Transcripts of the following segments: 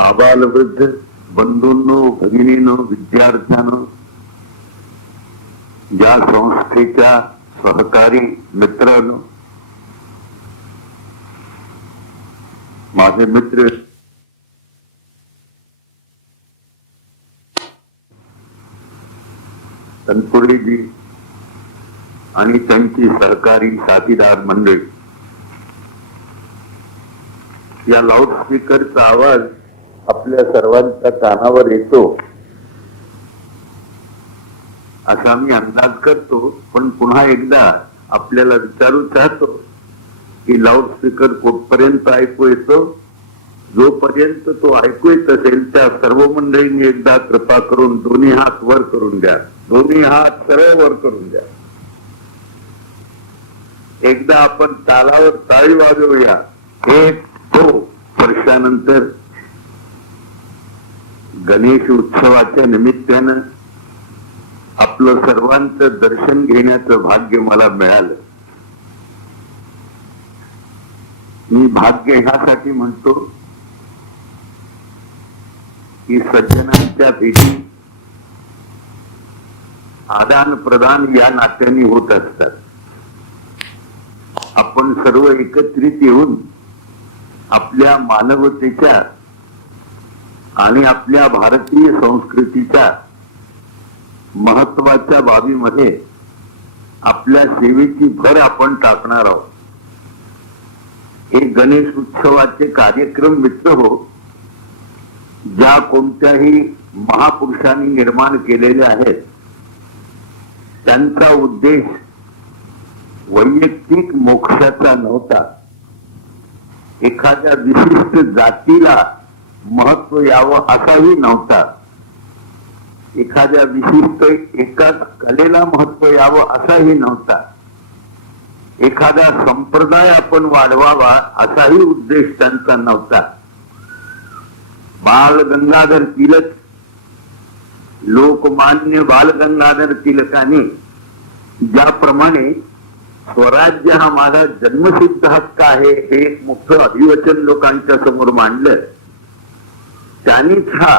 आबालवृद्ध बंधूंनो, भगिनीनो, विद्यार्थ्यांनो, या संस्थेच्या सहकारी मित्रांनो, माझे मित्र तनपुरेजी आणि त्यांची सहकारी साथीदार मंडळी, या लाऊडस्पीकरचा आवाज आपल्या सर्वांच्या कानावर येतो असा मी अंदाज करतो, पण पुन्हा एकदा आपल्याला विचारू चाहतो की लाऊडस्पीकर कुठपर्यंत ऐकू येतो. जोपर्यंत तो ऐकू येत असेल त्या सर्व मंडळींनी एकदा कृपा करून दोन्ही हात वर करून द्या. दोन्ही हात सरळ वर करून द्या. एकदा आपण तालावर टाळी वाजवूया. 1 2 वर्षानंतर गणेश उत्सवाच्या निमित्तानं आपलं सर्वांचं दर्शन घेण्याचं भाग्य मला मिळालं. मी भाग्य ह्यासाठी म्हणतो की सज्जनांच्या भेटी आदान प्रदान या नात्याने होत असतात. आपण सर्व एकत्रित येऊन आपल्या मानवतेच्या आणि आपल्या भारतीय संस्कृतीच्या महत्वाच्या बाबीमध्ये आपल्या सेवेची भर आपण टाकणार आहोत. हे गणेश उत्सवाचे कार्यक्रम मित्र हो, ज्या कोणत्याही महापुरुषांनी निर्माण केलेले आहेत, त्यांचा उद्देश वैयक्तिक मोक्षाचा नव्हता. एखाद्या विशिष्ट जातीला महत्व यावं असाही नव्हता. एखाद्या विशिष्ट एकाच कलेला महत्व यावं असाही नव्हता. एखादा संप्रदाय आपण वाढवावा असाही उद्देश त्यांचा नव्हता. बाल गंगाधर तिलक, लोकमान्य बाल गंगाधर तिलकाने ज्याप्रमाणे स्वराज्य हा माझा जन्मसिद्ध हक्क आहे हे एक मोठं अधिवचन लोकांच्या समोर मांडलं, त्यांनीच हा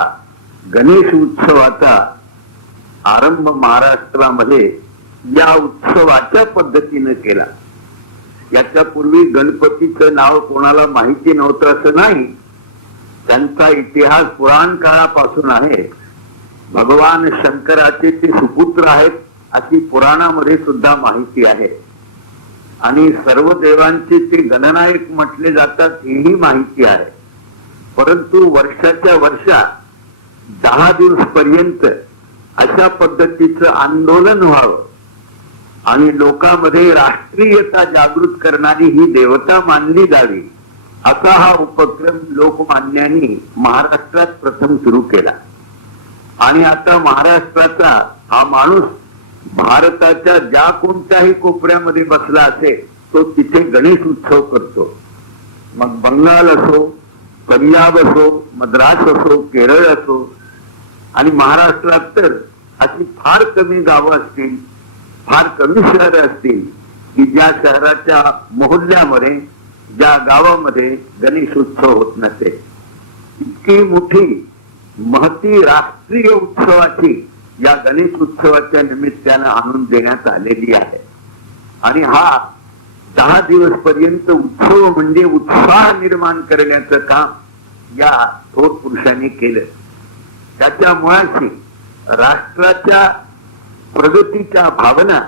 गणेश उत्सवाचा आरंभ महाराष्ट्रामध्ये या उत्सवाच्या पद्धतीने केला. याच्या पूर्वी गणपतीचं नाव कोणाला माहिती नव्हतं असं नाही. त्यांचा इतिहास पुराण काळापासून आहे. भगवान शंकराचे ते सुपुत्र आहेत अशी पुराणामध्ये सुद्धा माहिती आहे. आणि सर्व देवांचे ते गणनायक म्हटले जातात हेही माहिती आहे. परंतु वर्षाच्या वर्षा 10 दिवस पर्यंत अशा पद्धतीचं आंदोलन व्हावं आणि लोकांमध्ये राष्ट्रीयता जागृत करणारी ही देवता मानली जावी असा हा उपक्रम लोकमान्यांनी महाराष्ट्रात प्रथम सुरू केला. आणि आता महाराष्ट्राचा हा माणूस भारताच्या ज्या कोणत्याही कोपऱ्यामध्ये बसला असेल तो तिथे गणेश उत्सव करतो. मग बंगाल असो, पंजाब असो, मद्रास असो, केरळ असो, आणि महाराष्ट्रात तर अशी फार कमी गावं असतील, फार कमी शहरं असतील की ज्या शहराच्या मोहल्ल्यामध्ये, ज्या गावामध्ये गणेश उत्सव होत नसेल. इतकी मोठी महती राष्ट्रीय उत्सवाची या गणेश उत्सवाच्या निमित्तानं आणून देण्यात आलेली आहे. आणि हा 10 दिवस पर्यंत उत्सव म्हणजे उत्साह निर्माण करण्याचं काम या थोर पुरुषांनी केलं. त्याच्या मुळाशी राष्ट्राच्या प्रगतीच्या भावना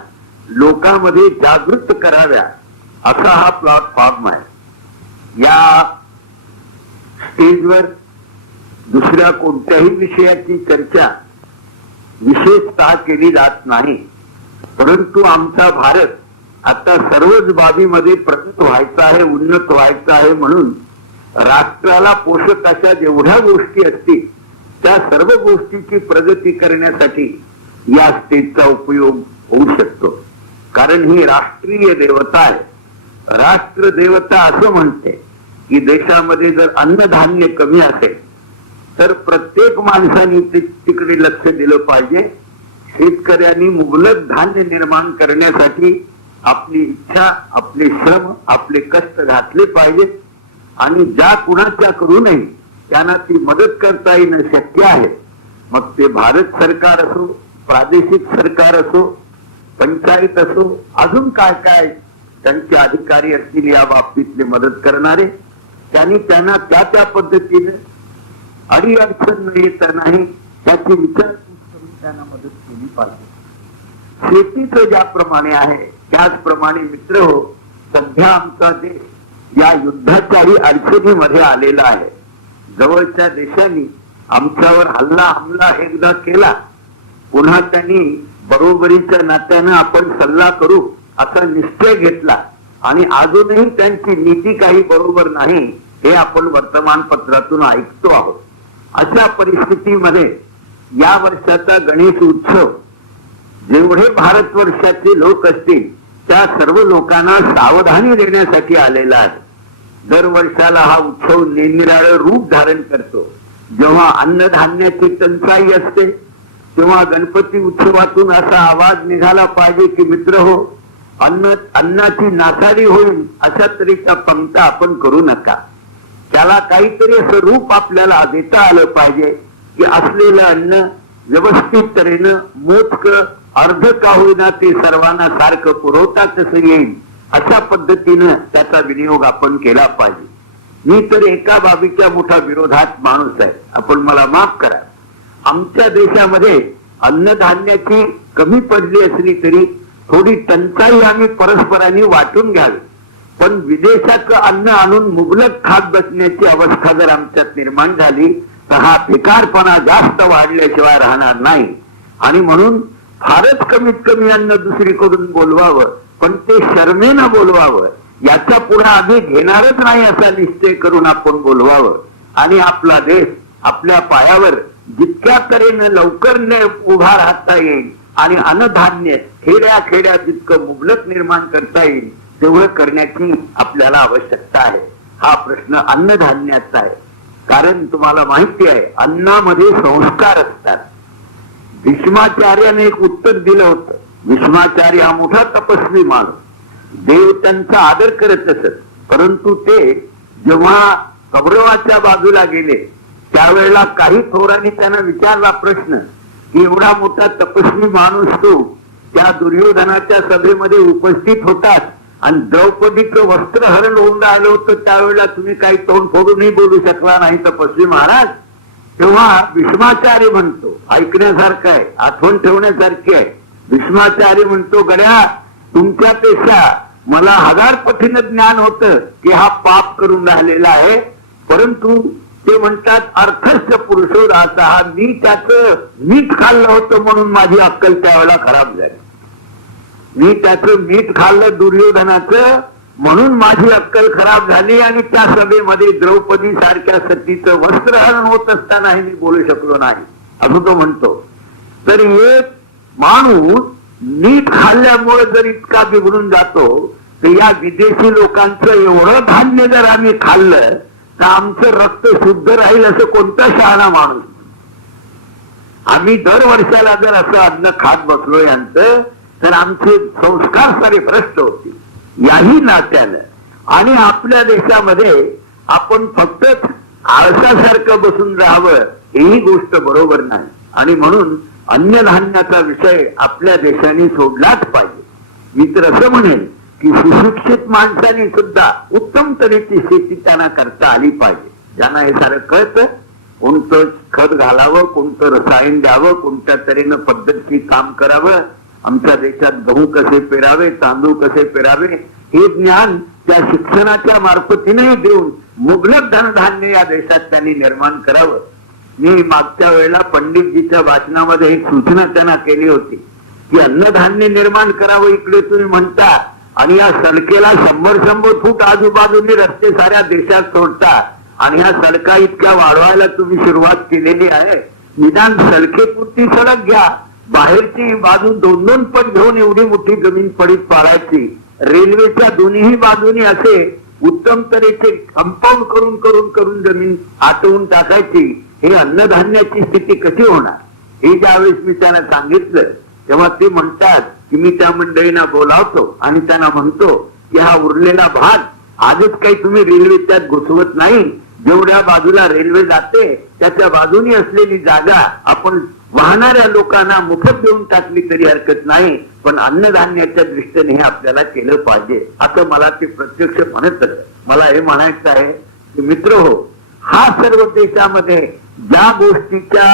लोकांमध्ये जागृत कराव्या असा हा प्लॅटफॉर्म आहे. या स्टेजवर दुसऱ्या कोणत्याही विषयाची चर्चा विशेषतः केली जात नाही. परंतु आमचा भारत आता सर्वच बाबीमध्ये प्रगत व्हायचा आहे, उन्नत व्हायचा आहे, म्हणून राष्ट्राला पोषक अशा जेवढ्या गोष्टी असतील त्या सर्व गोष्टीची प्रगती करण्यासाठी या स्टेजचा उपयोग होऊ शकतो. कारण ही राष्ट्रीय देवता आहे. राष्ट्र देवता असं म्हणते की देशामध्ये जर अन्नधान्य कमी असेल तर प्रत्येक माणसाने तिकडे लक्ष दिलं पाहिजे. शेतकऱ्यांनी मुबलक धान्य निर्माण करण्यासाठी आपली इच्छा, आपले श्रम, आपले कष्ट घातले पाहिजे. आणि ज्या कुणाच्या करू नये त्यांना ती मदत करता येणं शक्य आहे. मग ते भारत सरकार असो, प्रादेशिक सरकार असो, पंचायत असो, अजून काय काय त्यांचे अधिकारी असतील या बाबतीतले मदत करणारे, त्यांनी त्यांना त्या त्या पद्धतीने अडीअडचण न येता नाही त्याची विचारपूस करून त्यांना मदत केली पाहिजे. शेतीचं ज्याप्रमाणे आहे त्याचप्रमाणे मित्र हो, सध्या आमचा देश या युद्धाच्याही अडचणीमध्ये आलेला आहे. जवळच्या देशांनी आमच्यावर हमला एकदा केला, पुन्हा त्यांनी बरोबरीच्या नात्यानं आपण सल्ला करू असा निश्चय घेतला आणि अजूनही त्यांची नीती काही बरोबर नाही हे आपण वर्तमानपत्रातून ऐकतो आहोत. अशा परिस्थितीमध्ये या वर्षाचा गणेश उत्सव जेवढे भारतवर्षाचे लोक असतील त्या सर्व लोकांना सावधानी देण्यासाठी आलेला आहे. दरवर्षाला हा उत्सव निरनिराळे रूप धारण करतो. जेव्हा अन्नधान्याची टंचाई असते तेव्हा गणपती उत्सवातून असा आवाज निघाला पाहिजे की मित्र हो, अन्नाची नासाडी होईल अशा तऱ्हेच्या पंक्ती आपण करू नका. त्याला काहीतरी असं रूप आपल्याला देता आलं पाहिजे की असलेलं अन्न व्यवस्थित तऱ्हेनं मोजकं अर्ध का होईना ते सर्वांना सारखं पुरवता कसं येईल अशा पद्धतीनं त्याचा विनियोग आपण केला पाहिजे. मी तर एका बाबीच्या मोठा विरोधात माणूस आहे, आपण मला माफ करा. आमच्या देशामध्ये अन्नधान्याची कमी पडली असली तरी थोडी टंचाई आम्ही परस्परांनी वाटून घ्यावी, पण विदेशाचं अन्न आणून मुबलक खात बसण्याची अवस्था जर आमच्यात निर्माण झाली तर हा भिकारपणा जास्त वाढल्याशिवाय राहणार नाही. आणि म्हणून फारच कमीत कमी अन्न दुसरीकडून बोलवावं, पण ते शर्मेनं बोलवावं, याच्या पुढे आम्ही घेणारच नाही असा निश्चय करून आपण बोलवावं आणि आपला देश आपल्या पायावर जितक्या तऱ्हेनं लवकर उभा राहता येईल आणि अन्नधान्य खेड्या खेड्या जितकं मुबलक निर्माण करता येईल तेवढं करण्याची आपल्याला आवश्यकता आहे. हा प्रश्न अन्नधान्याचा आहे. कारण तुम्हाला माहिती आहे अन्नामध्ये संस्कार असतात. भीष्माचार्याने एक उत्तर दिलं होतं. भीष्माचार्य हा मोठा तपस्वी माणूस, देव त्यांचा आदर करत असत, परंतु ते जेव्हा कौरवाच्या बाजूला गेले त्यावेळेला काही थोरांनी त्यांना विचारला प्रश्न की एवढा मोठा तपस्वी माणूस तो त्या दुर्योधनाच्या सभेमध्ये उपस्थित होतात आणि द्रौपदीचं वस्त्रहरण होऊन राहिलं होतं, त्यावेळेला तुम्ही काही तोंड फोडूनही बोलू शकला नाही तपस्वी महाराज. तेव्हा भीष्माचार्य म्हणतो, ऐकण्यासारखं आहे, आठवण ठेवण्यासारखी आहे. भीष्माचार्य म्हणतो, गड्या तुमच्यापेक्षा मला 1000 पटीनं ज्ञान होतं की हा पाप करून राहिलेला आहे, परंतु ते म्हणतात अर्थस्थ पुरुषोदासा, मी त्याचं मीठ खाल्लं होतं म्हणून माझी अक्कल त्यावेळेला खराब झाली. मी त्याचं मीठ खाल्लं दुर्योधनाचं म्हणून माझी अक्कल खराब झाली आणि त्या सभेमध्ये द्रौपदी सारख्या सतीचं वस्त्रहरण होत असतानाही मी बोलू शकलो नाही असं तो म्हणतो. तर एक माणूस मीठ खाल्ल्यामुळे जर इतका बिघडून जातो तर या विदेशी लोकांचं एवढं धान्य जर आम्ही खाल्लं तर आमचं रक्त शुद्ध राहील असं कोणता शहाणा माणूस. आम्ही दरवर्षाला जर असं अन्न खात बसलो यांचं तर आमचे संस्कार सारे भ्रष्ट होतील याही नात्यानं. आणि आपल्या देशामध्ये आपण फक्त आळसासारखं बसून राहावं ही गोष्ट बरोबर नाही. आणि म्हणून अन्नधान्याचा विषय आपल्या देशाने सोडलाच पाहिजे. मी तर असं म्हणेन की सुशिक्षित माणसांनी सुद्धा उत्तम तऱ्हेची शेती त्यांना करता आली पाहिजे. ज्यांना हे सारं कळतं, कोणतं खत घालावं, कोणतं रसायन द्यावं, कोणत्या तऱ्हेनं पद्धतशीर काम करावं, आमच्या देशात गहू कसे पेरावे, तांदूळ कसे पेरावे हे ज्ञान त्या शिक्षणाच्या मार्फतीनेही देऊन मुबलक धनधान्य या देशात त्यांनी निर्माण करावं. मी मागच्या वेळेला पंडितजीच्या भाषणामध्ये एक सूचना त्यांना केली होती की अन्नधान्य निर्माण करावं इकडे तुम्ही म्हणता आणि या सडकेला 100-100 फूट आजूबाजूने रस्ते साऱ्या देशात सोडतात आणि ह्या सडका इतक्या वाढवायला तुम्ही सुरुवात केलेली आहे. निदान सडकेपुरती सडक घ्या, बाहेरची बाजू 2-2 पट घेऊन एवढी मोठी जमीन पडीत पाडायची. रेल्वेच्या दोन्ही बाजूनी असे उत्तम तऱ्हेचे कंपाऊंड करून करून करून जमीन आटवून टाकायची. हे अन्नधान्याची स्थिती कशी होणार हे ज्यावेळेस मी त्यांना सांगितलं तेव्हा ते म्हणतात की मी त्या मंडळींना बोलावतो आणि त्यांना म्हणतो की हा उरलेला भाग आजच काही तुम्ही रेल्वे त्यात घुसवत नाही, जेवढ्या बाजूला रेल्वे जाते त्याच्या बाजूनी असलेली जागा आपण वाहणाऱ्या लोकांना मोफत देऊन टाकली तरी हरकत नाही, पण अन्नधान्याच्या दृष्टीने हे आपल्याला केलं पाहिजे असं मला ते प्रत्यक्ष म्हणत. मला हे म्हणायचं आहे की मित्र हो, हा सर्व देशामध्ये ज्या गोष्टीच्या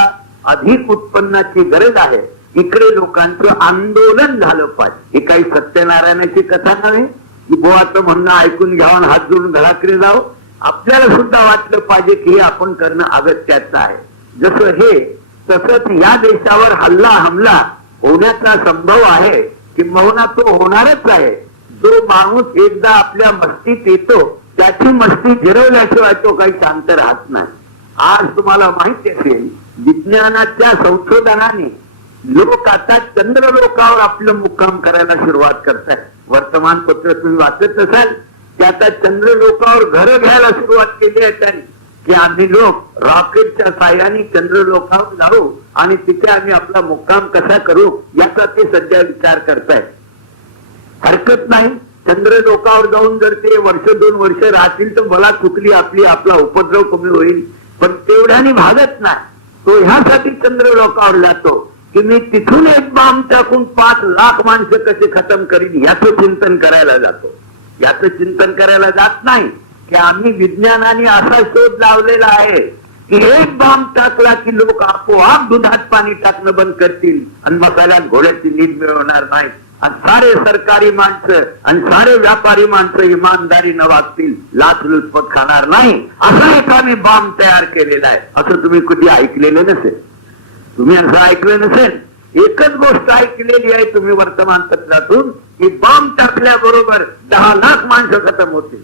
अधिक उत्पन्नाची गरज आहे इकडे लोकांचं आंदोलन झालं पाहिजे. हे काही सत्यनारायणाची कथा नव्हे की बोवाचं म्हणणं ऐकून घ्यावं हात जोडून घराकडे जावं. आपल्याला सुद्धा वाटलं पाहिजे की हे आपण करणं अगत्याचं आहे. जसं हे तसंच या देशावर हमला होण्याचा संभव आहे किंबहुना तो होणारच आहे. जो माणूस एकदा आपल्या मस्तीत येतो त्याची मस्ती जिरवल्याशिवाय तो काही शांत राहत नाही. आज तुम्हाला माहिती असेल विज्ञानाच्या संशोधनाने लोक आता चंद्रलोकावर आपलं मुक्काम करायला सुरुवात करतात. वर्तमानपत्र तुम्ही वाचत असाल की आता चंद्रलोकावर घरं घ्यायला सुरुवात केली आहे त्यांनी की आम्ही लोक रॉकेटच्या साह्याने चंद्रलोकावर जाऊ आणि तिथे आम्ही आपला मुक्काम कसा करू याचा ते सध्या विचार करतायत. हरकत नाही, चंद्रलोकावर जाऊन जर ते वर्ष 2 वर्ष राहतील तर मला चुकली आपला उपद्रव कमी होईल, पण तेवढ्याने भागत नाही. तो ह्यासाठी चंद्रलोकावर जातो की मी तिथून एक बॉम्ब टाकून 5 लाख माणसं कसे खतम करीन याचं चिंतन करायला जातो. याचं चिंतन करायला जात नाही की आम्ही विज्ञानाने असा शोध लावलेला आहे की एक बॉम्ब टाकला की लोक आपोआप दुधात पाणी टाकणं बंद करतील आणि मसाल्यात घोड्याची नीट मिळवणार नाही आणि सारे सरकारी माणसं आणि सारे व्यापारी माणसं इमानदारीनं वागतील, लाचलुचपत खाणार नाही. असा एक आम्ही बॉम्ब तयार केलेला आहे. असं तुम्ही कधी ऐकलेलं नसेल. तुम्ही असं ऐकलं नसेल. एकच गोष्ट ऐकलेली आहे तुम्ही वर्तमानपत्रातून की बॉम्ब टाकल्याबरोबर 10 लाख माणसं खतम होतील.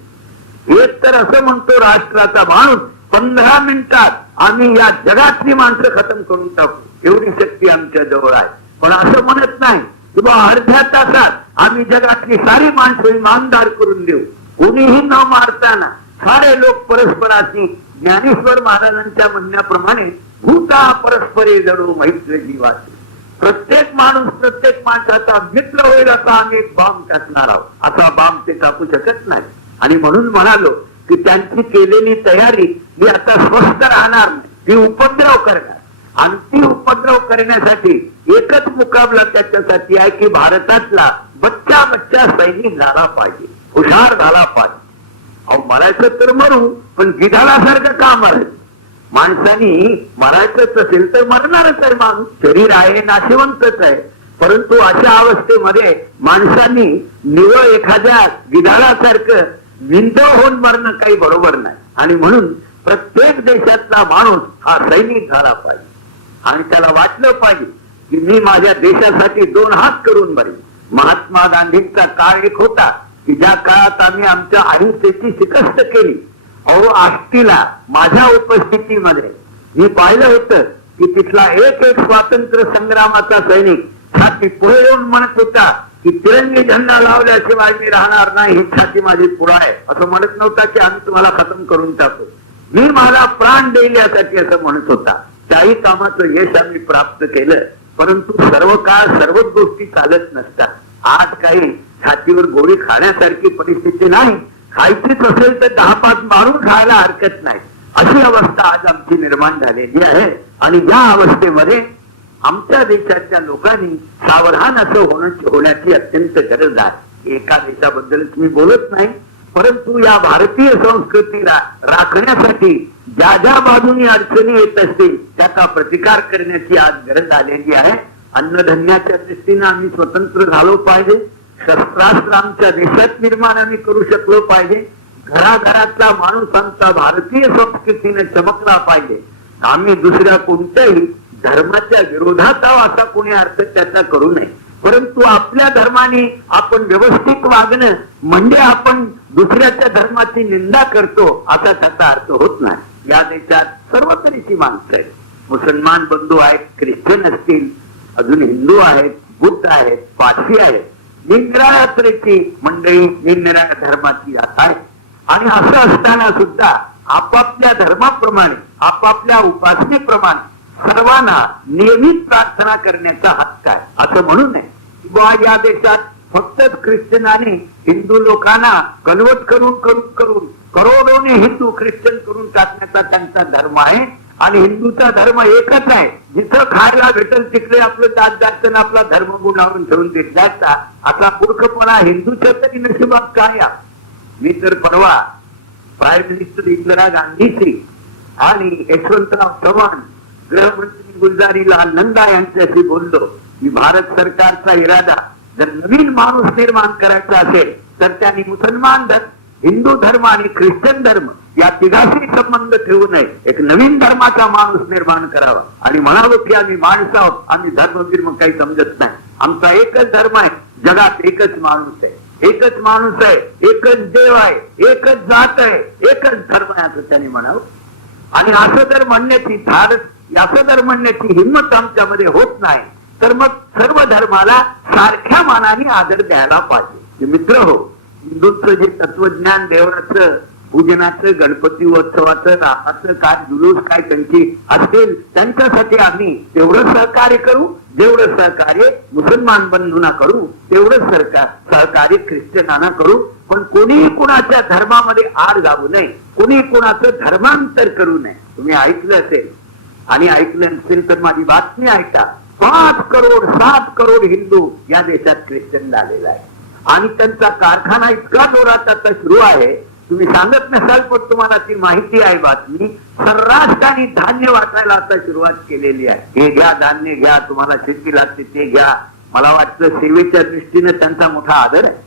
एक तर असं म्हणतो राष्ट्राचा माणूस 15 मिनिटात आम्ही या जगातली माणसं खतम करून टाकू, एवढी शक्ती आमच्या जवळ आहे. पण असं म्हणत नाही की बा अर्ध्या तासात आम्ही जगातली सारी माणसं इमानदार करून देऊ. कोणीही न मारताना सारे लोक परस्पराशी ज्ञानेश्वर महाराजांच्या म्हणण्याप्रमाणे भूता परस्परे जडो मैत्री जीवाची. प्रत्येक माणूस प्रत्येक माणसाचा मित्र होईल असा आम्ही एक बॉम्ब टाकणार आहोत. असा बॉम्ब ते टाकू शकत नाही. आणि म्हणून म्हणालो की त्यांची केलेली तयारी ही आता स्वस्थ राहणार नाही, ती उपद्रव करणार. आणि ती उपद्रव करण्यासाठी एकच मुकाबला त्याच्यासाठी आहे की भारतातला बच्चा सैनिक झाला पाहिजे, हुशार झाला पाहिजे. अहो मरायचं तर मरू, पण गिधाला सारखं का मरायचं? माणसानी मरायचंच असेल तर मरणारच आहे. माणूस शरीर आहे नाशिवंतच आहे, परंतु अशा अवस्थेमध्ये माणसांनी निवळ एखाद्या गिधाळासारखं विंध होऊन मरणं काही बरोबर नाही. आणि म्हणून प्रत्येक देशातला माणूस हा सैनिक झाला पाहिजे आणि त्याला वाटलं पाहिजे की मी माझ्या देशासाठी 2 हात करून मरेन. महात्मा गांधींचा काळ एक होता की ज्या काळात आम्ही आमच्या अहिंसेची शिकस्त केली. अहो आष्टीला माझ्या उपस्थितीमध्ये मी पाहिलं होतं की तिथला एक स्वातंत्र्य संग्रामाचा सैनिक छाती पुढे येऊन म्हणत होता की तिरंगी झेंडा लावल्याशिवाय मी राहणार नाही, ही छाती माझी पुढे आहे. असं म्हणत नव्हता की आम्ही तुम्हाला खतम करून टाकू, मी मला प्राण देईल यासाठी असं म्हणत होता. त्याही कामाचं यश आम्ही प्राप्त केलं. परंतु सर्व काळ सर्वच गोष्टी चालत नसतात. आज काही छातीवर गोळी खाण्यासारखी परिस्थिती नाही. खायचीच असेल तर 10-5 मारून खायला हरकत नाही. अशी अवस्था आज आमची निर्माण झालेली आहे. आणि या अवस्थेमध्ये आमच्या देशाच्या लोकांनी सावधान असं होण्याची अत्यंत गरज आहे. एका देशाबद्दलच मी बोलत नाही, परंतु या भारतीय संस्कृतीला राखण्यासाठी ज्या ज्या बाजूनी अडचणी येत असतील त्याचा प्रतिकार करण्याची आज गरज आलेली आहे. अन्नधान्याच्या दृष्टीने आम्ही स्वतंत्र झालो पाहिजे. शस्त्रास्त्र आमच्या देशात निर्माण आम्ही करू शकलो पाहिजे. घराघरातला माणूस आमचा भारतीय संस्कृतीने चमकला पाहिजे. आम्ही दुसऱ्या कोणत्याही धर्माच्या विरोधात असा कोणी अर्थ त्याचा करू नये. परंतु आपल्या धर्माने आपण व्यवस्थित वागणं म्हणजे आपण दुसऱ्याच्या धर्माची निंदा करतो असा त्याचा अर्थ होत नाही. या देशात सर्व तऱ्हेची माणसं आहेत. मुसलमान बंधू आहेत, ख्रिश्चन असतील, अजून हिंदू आहेत, बुद्ध आहेत, पारसी आहेत, निरनिराळ्या तऱ्हेची मंडळी निरनिराळ्या धर्माची आहेत. आणि असं असताना सुद्धा आपापल्या धर्माप्रमाणे आपापल्या उपासनेप्रमाणे सर्वांना नियमित प्रार्थना करण्याचा हक्क आहे. असं म्हणू नये की या देशात फक्त ख्रिश्चनाने हिंदू लोकांना कन्वर्ट करून करोडोने हिंदू ख्रिश्चन करून टाकण्याचा त्यांचा धर्म आहे. आणि हिंदूचा धर्म एकच आहे, जिथं खायला भेटेल तिकडे आपलं दात दाखवून आपला धर्म गुणावून ठेवून देण्याचा असा मूर्खपणा हिंदूच्या तरी नशिबात काय आहे. मी तर परवा प्राईम मिनिस्टर इंदिरा गांधीची आणि यशवंतराव चव्हाण गृहमंत्री गुलजारीलाल नंदा यांच्याशी बोललो की भारत सरकारचा इरादा जर नवीन माणूस निर्माण करायचा असेल तर त्यांनी मुसलमान धर्म, हिंदू धर्म आणि ख्रिश्चन धर्म या तिघाशी संबंध ठेवू नये, एक नवीन धर्माचा माणूस निर्माण करावा आणि म्हणावं की आम्ही माणसं आहोत, आम्ही धर्म काही समजत नाही, आमचा एकच धर्म आहे, जगात एकच माणूस आहे, एकच माणूस आहे, एकच देव आहे, एकच जात आहे, एकच धर्म आहे असं त्यांनी म्हणावं. आणि असं जर म्हणण्याची असं जर म्हणण्याची हिंमत आमच्यामध्ये होत नाही तर मग सर्व धर्माला सारख्या मानाने आदर द्यायला पाहिजे. मित्र हो, हिंदूंचं जे तत्वज्ञान, देवाचं पूजनाचं, गणपती उत्सवाचं, रामाचं काय जुलूस काय त्यांची असेल त्यांच्यासाठी आम्ही तेवढं सहकार्य करू जेवढं सहकार्य मुसलमान बंधूंना करू, तेवढं सहकार्य ख्रिश्चनांना करू. पण कोणीही कुणाच्या धर्मामध्ये आड जाऊ नये, कोणी कुणाचं धर्मांतर करू नये. तुम्ही ऐकलं असेल आणि ऐकलं नसेल तर माझी बातमी ऐका. 5 करोड 7 करोड हिंदू या देशात ख्रिश्चन झालेला आहे आणि त्यांचा कारखाना इतका जोरात आता सुरू आहे, तुम्ही सांगत नसाल पण तुम्हाला ती माहिती आहे बातमी. सर्रास त्यांनी धान्य वाटायला आता सुरुवात केलेली आहे. हे घ्या, धान्य घ्या, तुम्हाला शेती लागते ते घ्या. मला वाटतं सेवेच्या दृष्टीने त्यांचा मोठा आदर आहे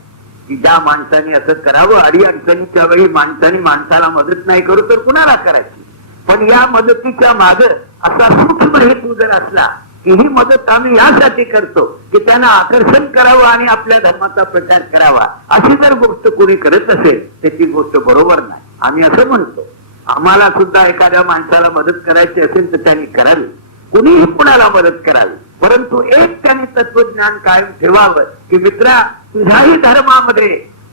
की ज्या माणसाने असं करावं. अडी अडचणीच्या वेळी माणसाने माणसाला मदत नाही करू तर कुणाला करायची. पण या मदतीच्या मागे असा सूक्ष्म हेतू जर असला की ही मदत आम्ही यासाठी करतो की त्यांना आकर्षण करावं आणि आपल्या धर्माचा प्रचार करावा, अशी जर गोष्ट कोणी करत असेल तर ती गोष्ट बरोबर नाही. आम्ही असं म्हणतो, आम्हाला सुद्धा एखाद्या माणसाला मदत करायची असेल तर त्यांनी करावी, कुणीही कुणाला मदत करावी, परंतु एक त्याने तत्वज्ञान कायम ठेवावं की मित्रा, तुझ्याही धर्मामध्ये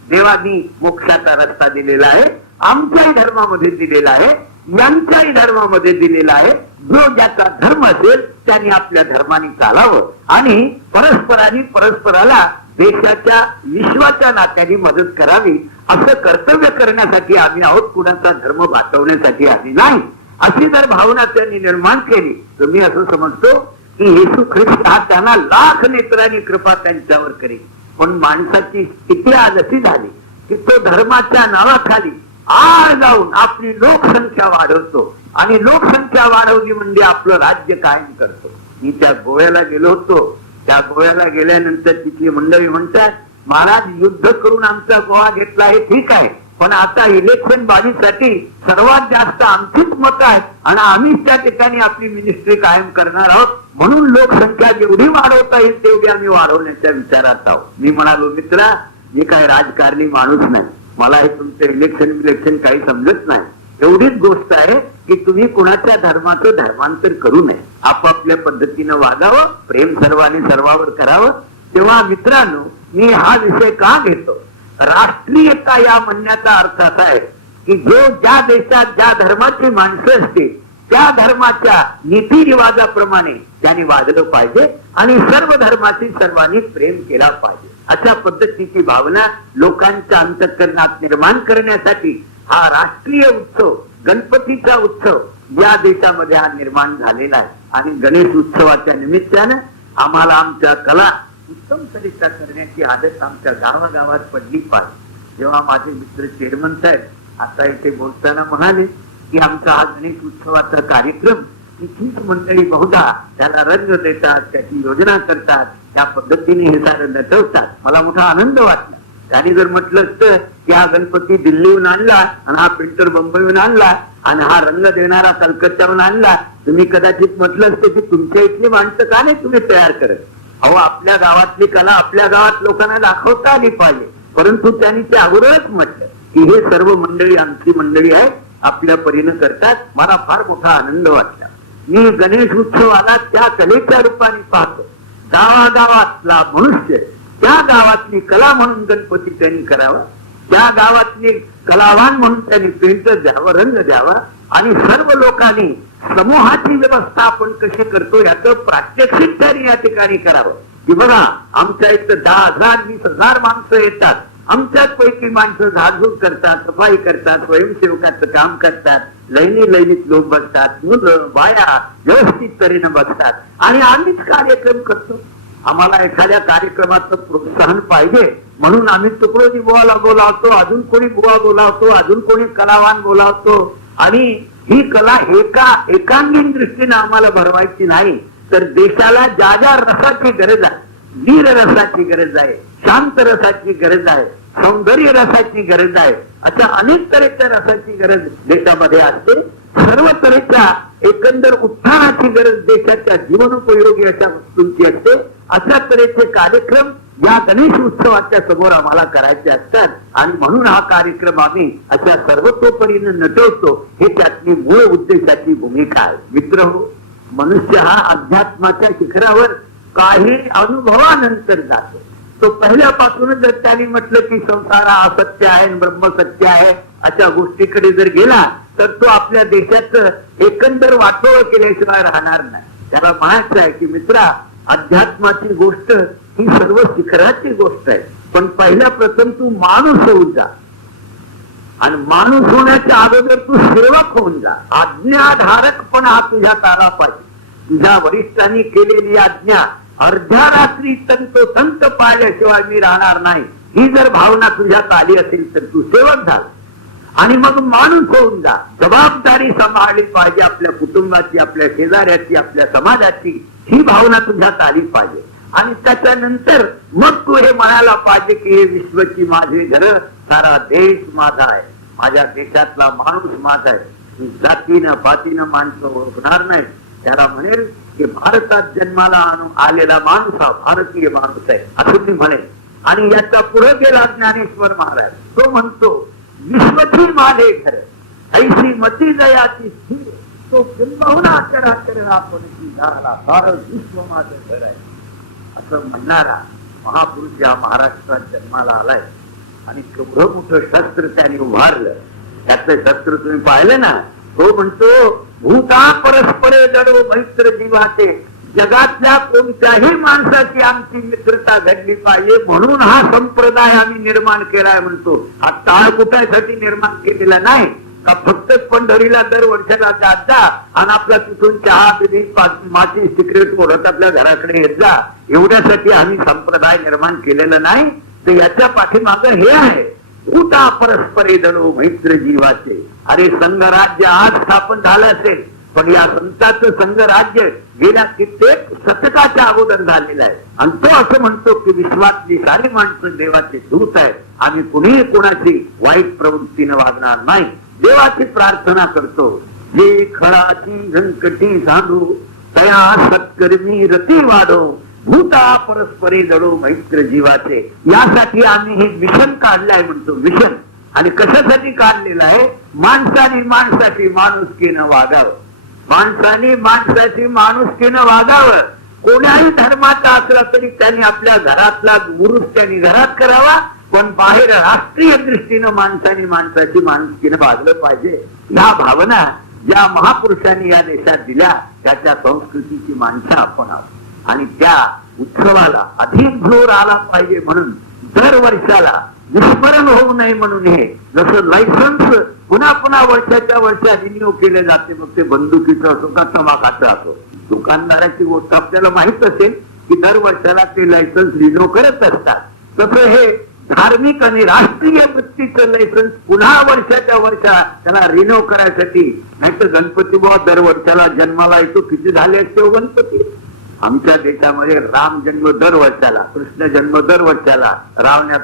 देवानी मोक्षाचा रस्ता दिलेला आहे, आमच्याही धर्मामध्ये दिलेला आहे, यांच्याही धर्मामध्ये दिलेला आहे. जो ज्याचा धर्म असेल त्यांनी आपल्या धर्माने चालावं आणि परस्पराला देशाच्या विश्वाच्या नात्याने मदत करावी, असं कर्तव्य करण्यासाठी आम्ही आहोत, कुणाचा धर्म वाचवण्यासाठी आम्ही नाही. अशी जर भावना त्यांनी निर्माण केली तर मी असं समजतो की येशू ख्रिस्त हा त्यांना लाख नेत्रांनी कृपा त्यांच्यावर करेल. पण माणसाची स्थिती आज अशी झाली की तो धर्माच्या नावाखाली आळ जाऊन आपली लोकसंख्या वाढवतो आणि लोकसंख्या वाढवली म्हणजे आपलं राज्य कायम करतो. मी त्या गोव्याला गेलो होतो. त्या गोव्याला गेल्यानंतर तिथली मंडळी म्हणतात, महाराज युद्ध करून आमचा गोवा घेतला हे ठीक आहे, पण आता इलेक्शन बाजीसाठी सर्वात जास्त आमचीच मतं आहेत आणि आम्हीच त्या ठिकाणी आपली मिनिस्ट्री कायम करणार आहोत, म्हणून लोकसंख्या जेवढी वाढवता येईल तेवढी आम्ही वाढवण्याच्या विचारात आहोत. मी म्हणालो, मित्रा, मी काय राजकारणी माणूस नाही, मला हे तुमचं इलेक्शन काही समजत नाही. एवढीच गोष्ट आहे की तुम्ही कुणाच्या धर्माचं धर्मांतर करू नये, आपापल्या पद्धतीनं वागावं, प्रेम सर्वांनी सर्वावर करावं. तेव्हा मित्रांनो, मी हा विषय का घेतो, राष्ट्रीयता या म्हणण्याचा अर्थ असा आहे की ज्या देशात ज्या धर्माची माणसं असतील त्या धर्माच्या नीतिरिवाजाप्रमाणे त्यांनी वागलं पाहिजे आणि सर्व धर्माची सर्वांनी प्रेम केला पाहिजे. अशा पद्धतीची भावना लोकांच्या अंतःकरणात निर्माण करण्यासाठी हा राष्ट्रीय उत्सव, गणपतीचा उत्सव या देशामध्ये हा निर्माण झालेला आहे. आणि गणेश उत्सवाच्या निमित्तानं आम्हाला आमच्या कला उत्तम तरीका करण्याची आदत आमच्या गावागावात पडली पाहिजे. जेव्हा माझे मित्र चेअरमन साहेब आता इथे बोलताना म्हणाले की आमचा हा गणेश उत्सवाचा कार्यक्रम तिथीच मंडळी बहुधा त्याला रंग देतात, त्याची योजना करतात, त्या पद्धतीने हे सारं नटवतात, मला मोठा आनंद वाटला. त्यांनी जर म्हटलं असतं की हा गणपती दिल्लीहून आणला आणि हा पेंटर मुंबईहून आणला आणि हा रंग देणारा कलकत्त्याहून आणला, तुम्ही कदाचित म्हटलं असतं की तुमच्या इथली माणसं का नाही तुम्ही तयार करत. अहो, आपल्या गावातली कला आपल्या गावात लोकांना दाखवता आली पाहिजे. परंतु त्यांनी ते अगोदरच म्हटलं की हे सर्व मंडळी आमची मंडळी आहे, आपल्या परीनं करतात. मला फार मोठा आनंद वाटला. मी गणेश उत्सवाला त्या कलेच्या रूपाने पाहतो. गावागावातला मनुष्य त्या गावातली कला म्हणून गणपती त्यांनी करावा, त्या गावातली कलावान म्हणून त्यांनी पेंटर द्यावं, रंग द्यावा आणि सर्व लोकांनी समूहाची व्यवस्था आपण कशी करतो याचं प्रात्यक्षिक त्यांनी या ठिकाणी करावं. की बघा आमच्या इथं 10,000 20,000 माणसं येतात, आमच्याच पैकी माणसं झाडझूड करतात, सफाई करतात, स्वयंसेवकाचं काम करतात, लैनीत लोक बसतात, मुलं बाया व्यवस्थित तऱ्हेनं बसतात आणि आम्हीच कार्यक्रम करतो. आम्हाला एखाद्या कार्यक्रमाचं प्रोत्साहन पाहिजे म्हणून आम्ही तुकडोजी बुवाला बोलावतो, अजून कोणी बुवा बोलावतो, अजून कोणी कलावान बोलावतो. आणि ही कला एकांगीन दृष्टीने आम्हाला भरवायची नाही, तर देशाला ज्या ज्या रसाची गरज आहे, वीर रसाची गरज आहे, शांत रसाची गरज आहे, सौंदर्य रसाची गरज आहे, अशा अनेक तऱ्हेच्या रसाची गरज देशामध्ये असते. सर्व तऱ्हेच्या एकंदर उत्थानाची गरज देशाच्या जीवनोपयोगी अशा वस्तूंची असते. अशा तऱ्हेचे कार्यक्रम या गणेश उत्सवाच्या समोर आम्हाला करायचे असतात आणि म्हणून हा कार्यक्रम आम्ही अशा सर्वतोपरीने नटवतो. हे त्यातली मूळ उद्देशाची भूमिका आहे. मित्र हो, मनुष्य हा अध्यात्माच्या शिखरावर काही अनुभवानंतर जातो. तो पहिल्यापासूनच जर त्याने म्हटलं की संसार हा असत्य आहे, ब्रह्म सत्य आहे, अशा गोष्टीकडे जर गेला तर तो आपल्या देशाचं एकंदर वाटोळ केल्याशिवाय राहणार नाही. त्याला म्हणायचं आहे की मित्रा, अध्यात्माची गोष्ट ही सर्व शिखराची गोष्ट आहे, पण पहिल्या प्रथम तू माणूस होऊन जा आणि माणूस होण्याच्या अगोदर तू सेवक होऊन जा. आज्ञाधारकपणा हा तुझ्यात आला पाहिजे. तुझ्या वरिष्ठांनी केलेली आज्ञा अर्ध्या रात्री तंतोतंत पाळल्याशिवाय मी राहणार नाही, ही जर भावना तुझ्यात आली असेल तर तू सेवक झाला. आणि मग माणूस होऊन जा. जबाबदारी सांभाळली पाहिजे, आपल्या कुटुंबाची, आपल्या शेजाऱ्याची, आपल्या समाजाची, ही भावना तुझ्यात आली पाहिजे. आणि त्याच्यानंतर मग तू हे म्हणायला पाहिजे की हे विश्वची माझे घर, सारा देश माझा आहे, माझ्या देशातला माणूस माझा आहे. जातीनं पातीनं माणसं ओळखणार नाही. त्याला म्हणेल की भारतात जन्माला आलेला माणूस हा भारतीय माणूस आहे असं मी म्हणेल. आणि याच्या पुढे गेला ज्ञानेश्वर महाराज, तो म्हणतो विश्वची माझे घर, ऐशी मती दयाची स्थिर, तो बिंबहुना चराचर आपण सारं विश्व माझं घर आहे असं म्हणणारा महापुरुष या महाराष्ट्रात जन्माला आलाय. आणि केवढं मोठं शस्त्र त्याने उभारलं. त्यातलं शस्त्र तुम्ही पाहिलं ना, तो म्हणतो भूता परस्परे जडो मैत्र जीवाचे, जगातल्या कोणत्याही माणसाची आमची मित्रता घडली पाहिजे म्हणून हा संप्रदाय आम्ही निर्माण केलाय. म्हणतो हा टाळ कुटायसाठी निर्माण केलेला नाही का, फक्त पंढरीला दर वर्षाला जात जा आणि आपल्या तिथून चहा पिधी माची सिक्रेट ओढत आपल्या घराकडे येत जा, एवढ्यासाठी आम्ही संप्रदाय निर्माण केलेला नाही. तर याच्या पाठीमागं हे आहे, भूता परस्परे जडो मैत्र जीवाचे. अरे संघराज्य आज स्थापन झालं असेल, पण या संतांचं संघराज्य गेल्या कित्येक शतकाच्या अगोदर झालेलं आहे. आणि तो असं म्हणतो की विश्वातली सारी माणसं देवाचे दूत आहेत, आम्ही कुणीही कोणाची वाईट प्रवृत्तीने वागणार नाही. देवाची प्रार्थना करतो, जे खळाची व्यंकटी सांडू तया सत्कर्मी रती वाढो, भूता परस्परे जडो मैत्र जीवाचे. यासाठी आम्ही हे मिशन काढलंय म्हणतो. मिशन आणि कशासाठी काढलेलं आहे? माणसाने माणसाची माणुसकीनं वागावं, माणसाने माणसाची माणुसकीनं वागावं. कोण्याही धर्माचा असला तरी त्यांनी आपल्या घरातला गुरुस त्यांनी घरात करावा, पण बाहेर राष्ट्रीय दृष्टीनं माणसाने माणसाची माणुसकीनं वागलं पाहिजे. ह्या भावना ज्या महापुरुषांनी या देशात दिल्या त्याच्या संस्कृतीची माणसं आपण आहोत. आणि त्या उत्सवाला अधिक जोर आला पाहिजे म्हणून दर वर्षाला विस्मरण होऊ नये म्हणून हे जसं लायसन्स पुन्हा पुन्हा वर्षाच्या वर्षा रिन्यू केले जाते, मग ते बंदुकीचं असो का तमाखाचं असो. दुकानदाराची गोष्ट आपल्याला माहित असेल की दर वर्षाला ते लायसन्स रिन्यू करत असतात. तसं हे धार्मिक आणि राष्ट्रीय वृत्तीचं लायसन्स पुन्हा वर्षाच्या वर्षा त्याला रिन्यू करायसाठी. नाहीतर गणपती बुवा दर वर्षाला जन्माला येतो, किती झाले असते गणपती. आमच्या देशामध्ये राम जन्म दर वर्षाला, कृष्ण जन्म दर वर्षाला, रावण्यात